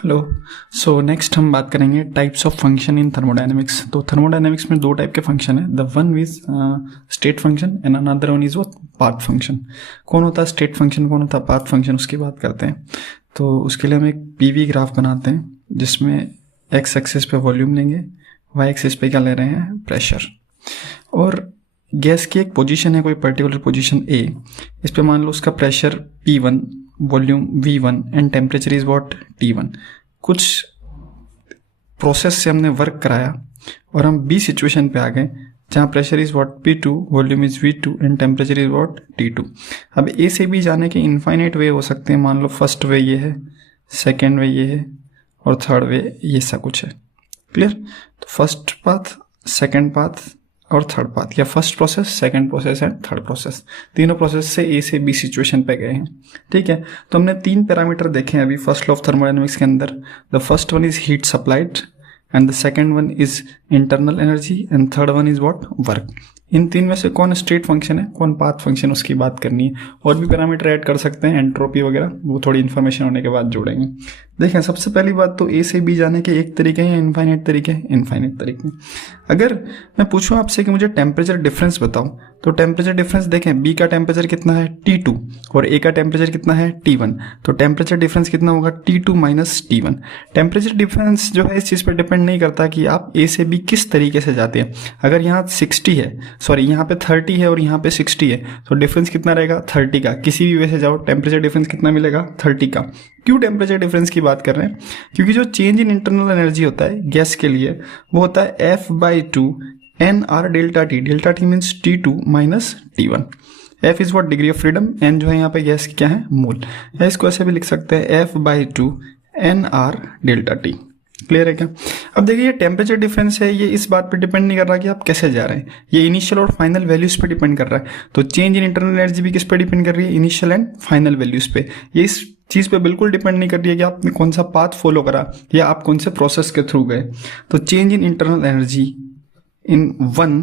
Hello. So next हम बात करेंगे types of function in thermodynamics. तो थर्मोडायनेमिक्स में दो टाइप के फंक्शन है, the one is state function and another one is वो पाथ फंक्शन। कौन होता है स्टेट फंक्शन, कौन होता है पाथ फंक्शन, उसकी बात करते हैं। तो उसके लिए हम एक पीवी ग्राफ बनाते हैं जिसमें एक्स एक्सिस पे वॉल्यूम लेंगे, वाई एक्सिस पे क्या ले रहे हैं, प्रेशर। और गैस की एक पोजीशन है, कोई पर्टिकुलर पोजीशन ए, इस पे मान लो उसका pressure P1, volume V1 and temperature is what T1। कुछ प्रोसेस से हमने वर्क कराया और हम बी सिचुएशन पे आ गए जहाँ pressure is what P2, volume is V2 and temperature is what T2। अब ए से बी जाने के इनफाइनाइट वे हो सकते हैं। मान लो फर्स्ट वे ये है, सेकेंड वे ये है और थर्ड वे ये सा कुछ है। क्लियर? तो फर्स्ट पाथ, सेकेंड पाथ और थर्ड पाथ, या first process, second process and third process, तीनों प्रोसेस से ए से बी सिचुएशन पे गए हैं। ठीक है, तो हमने तीन पैरामीटर देखे हैं अभी फर्स्ट लॉ ऑफ थर्मोडायनेमिक्स के अंदर। The first one is heat supplied and the second one is internal energy and third one is what, work. इन तीन में से कौन स्टेट फंक्शन है, कौन पाथ फंक्शन, उसकी बात करनी है। और भी पैरामीटर ऐड कर सकते हैं, एंट्रोपी वगैरह, वो थोड़ी इन्फॉर्मेशन होने के बाद जोड़ेंगे। देखें, सबसे पहली बात तो ए से बी जाने के एक तरीके हैं, इनफाइनाइट तरीके हैं, इनफाइनाइट तरीके। अगर मैं पूछूं आपसे कि मुझे टेम्परेचर डिफरेंस बताओ, तो टेम्परेचर डिफरेंस देखें, बी का टेम्परेचर कितना है T2 और ए का टेम्परेचर कितना है T1। तो टेम्परेचर डिफरेंस कितना होगा, T2 minus T1। Temperature difference जो है इस चीज़ पर डिपेंड नहीं करता कि आप ए से बी किस तरीके से जाते हैं। अगर यहाँ 60 है, सॉरी यहाँ पे 30 है और यहाँ पे 60 है, तो डिफरेंस कितना रहेगा, 30 का। किसी भी वे से जाओ टेम्परेचर डिफरेंस कितना मिलेगा, 30 का। क्यों टेम्परेचर डिफरेंस की बात कर रहे हैं? क्योंकि जो चेंज इन इंटरनल एनर्जी होता है गैस के लिए, वो होता है F/2 NR delta T। Delta T means T2 minus T1। F is what, degree of freedom, N जो है यहाँ पे गैस की क्या है, मोल। या इसको ऐसे भी लिख सकते हैं F/2 NR delta T। Clear है क्या? अब देखिए, ये टेम्परेचर डिफरेंस है, ये इस बात पे डिपेंड नहीं कर रहा कि आप कैसे जा रहे हैं, ये इनिशियल और फाइनल वैल्यूज पे डिपेंड कर रहा है। तो चेंज इन इंटरनल एनर्जी भी किस पे डिपेंड कर रही है, इनिशियल एंड फाइनल वैल्यूज पे। ये इस चीज पे बिल्कुल डिपेंड नहीं कर रही है कि आपने कौन सा पाथ फॉलो करा या आप कौन से प्रोसेस के थ्रू गए। तो change in internal energy in 1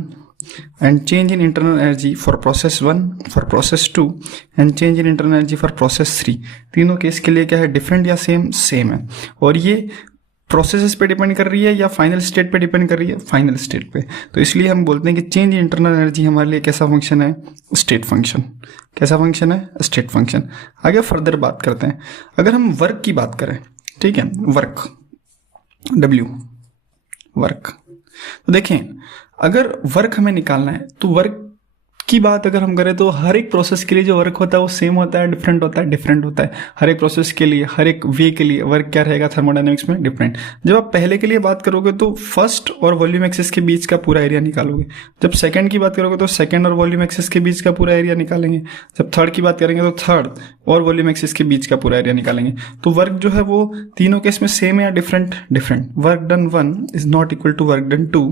and change in internal energy for process 1, for process 2 and change in internal energy for process 3, तीनों केस के लिए क्या है, डिफरेंट या सेम? सेम है। और ये प्रोसेसेस पे डिपेंड कर रही है या फाइनल स्टेट पे डिपेंड कर रही है, फाइनल स्टेट पे। तो इसलिए हम बोलते हैं कि चेंज इन इंटरनल एनर्जी हमारे लिए कैसा फंक्शन है, स्टेट फंक्शन। कैसा फंक्शन है, स्टेट फंक्शन। आगे फर्दर बात करते हैं। अगर हम वर्क की बात करें, ठीक है, वर्क, W, वर्क। तो देखें, अगर वर्क हमें निकालना है तो वर्क की बात अगर हम करें तो हर एक प्रोसेस के लिए जो वर्क होता है वो सेम होता है, डिफरेंट होता है, डिफरेंट होता है। हर एक प्रोसेस के लिए, हर एक वे के लिए वर्क क्या रहेगा थर्मोडायनेमिक्स में, डिफरेंट। जब आप पहले के लिए बात करोगे तो फर्स्ट और वॉल्यूम एक्सिस के बीच का पूरा एरिया निकालोगे। जब सेकंड की बात करोगे तो सेकंड और वॉल्यूम एक्सिस के बीच का पूरा एरिया निकालेंगे। जब थर्ड की बात करेंगे तो थर्ड और वॉल्यूम एक्सिस के बीच का पूरा एरिया निकालेंगे। तो वर्क जो है वो तीनों केस में सेम है या different, different. Work done 1 is not equal to work done 2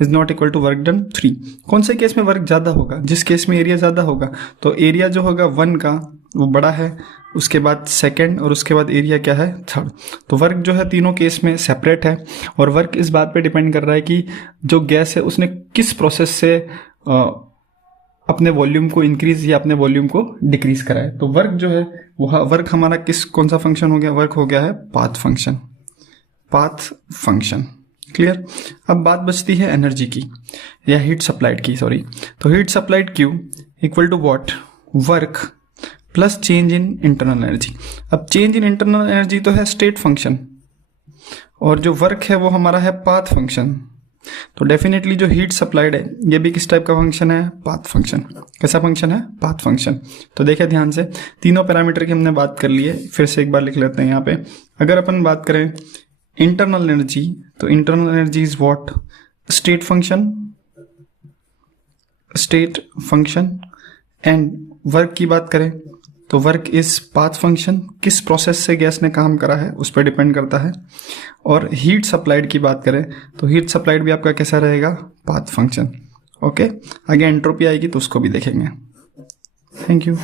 is not equal to work done 3। कौन से केस में वर्क ज्यादा होगा, जिस केस में एरिया ज्यादा होगा, तो एरिया जो होगा 1 का वो बड़ा है, उसके बाद सेकंड और उसके बाद एरिया क्या है, थर्ड। तो वर्क जो है तीनों केस में सेपरेट है। और वर्क इस बात पे डिपेंड कर रहा है कि जो गैस है उसने किस प्रोसेस से अपने वॉल्यूम को इंक्रीज या अपने वॉल्यूम को डिक्रीज करा है। तो वर्क जो है वो, वर्क हमारा कौन सा फंक्शन हो गया, वर्क हो गया है path function, path function. Clear? अब बात बचती है एनर्जी की या हीट सप्लाइड की, सॉरी। तो heat supplied Q equal to what, work plus change in internal energy. अब चेंज इन इंटरनल एनर्जी तो है स्टेट फंक्शन और जो वर्क है वो हमारा है पाथ फंक्शन। तो डेफिनेटली जो हीट सप्लाइड है ये भी किस टाइप का फंक्शन है, पाथ फंक्शन। कैसा फंक्शन है, पाथ फंक्शन। तो देखिए ध्यान से, तीनों पैरामीटर की हमने बात कर ली है, फिर से एक बार लिख लेते हैं यहाँ पे। अगर अपन बात करें इंटरनल एनर्जी, तो internal energy is what, state function, state function. And work की बात करें तो वर्क इज पाथ फंक्शन, किस प्रोसेस से गैस ने काम करा है उस पर डिपेंड करता है। और हीट सप्लाइड की बात करें तो हीट सप्लाइड भी आपका कैसा रहेगा, पाथ फंक्शन। ओके, आगे एंट्रोपी आएगी तो उसको भी देखेंगे। Thank you.